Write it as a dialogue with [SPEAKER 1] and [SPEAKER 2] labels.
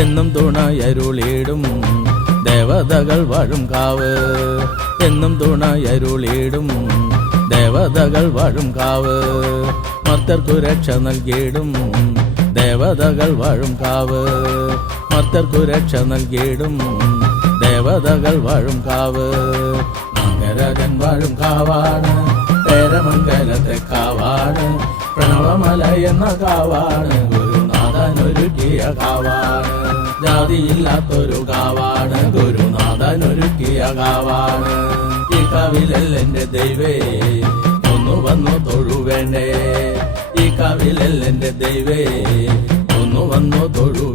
[SPEAKER 1] എന്നും തുണയരുളിയിടും ദേവതകൾ വാഴും കാവ്. എന്നും തുണയരുളിയിടും ദേവതകൾ വാഴും കാവ്. മർത്തർക്കു രക്ഷ നൽകിയിടും. ദേവതകൾ വാഴും കാവ്. മർത്തർക്കു രക്ഷ നൽകിയിടും. ദേവതകൾ വാഴും കാവ്. മകരകൻ വാഴും കാവാണ്. പേരമംഗലത്തെ കാവാണ്. പ്രണവമല എന്ന കാവാണ്. ഗുരുനാഥൻ ഒരുക്കിയ കാവാണ്. ജാതിയില്ലാത്തൊരു കാവാണ്. ഗുരുനാഥൻ ഒരുക്കിയ കാവാണ്. ഈ കവിലൽ എന്റെ ദൈവേ ഒന്നു വന്നു തൊഴുവേണ്ടേ. ഈ കവിലൽ എന്റെ ദൈവേ ഒന്നു വന്നു തൊഴുവേണ്ടേ